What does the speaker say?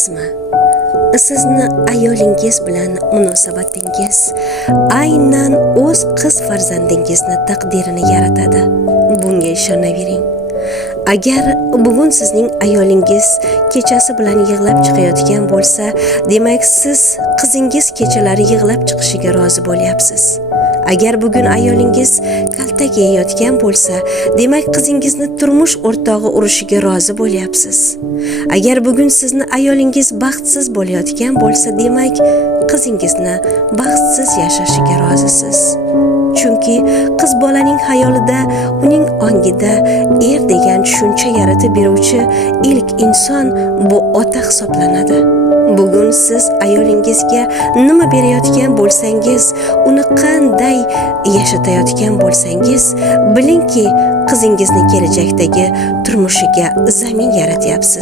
bilasizmi? Sizni ayolingiz bilan munosabatingiz aynan o'z qiz farzandingizni taqdirini yaratadi. Bunga ishonavering. Agar bugun sizning ayolingiz kechasi bilan yig'lab chiqayotgan bo'lsa, demak siz qizingiz kechalari yig'lab chiqishiga rozi bo'lyapsiz. Agar bugun ayolingiz kaltak yeyayotgan bo'lsa, demak qizingizni turmush o'rtog'i urishiga rozi bo'lyapsiz. Agar bugun sizni ayolingiz baxtsiz bo'layotgan bo'lsa, demak qizingizni baxtsiz yashashiga rozisiz. Chunki qiz bolaning xayolida, uning ongida er degan tushuncha yaratib beruvchi ilk inson bu ota hisoblanadi. Bugun siz ayolingizga nima berayotgan bo'lsangiz, uni qanday yashatayotgan bo'lsangiz, bilingki, qizingizni kelajakdagi turmushiga zamin yaratyapsiz.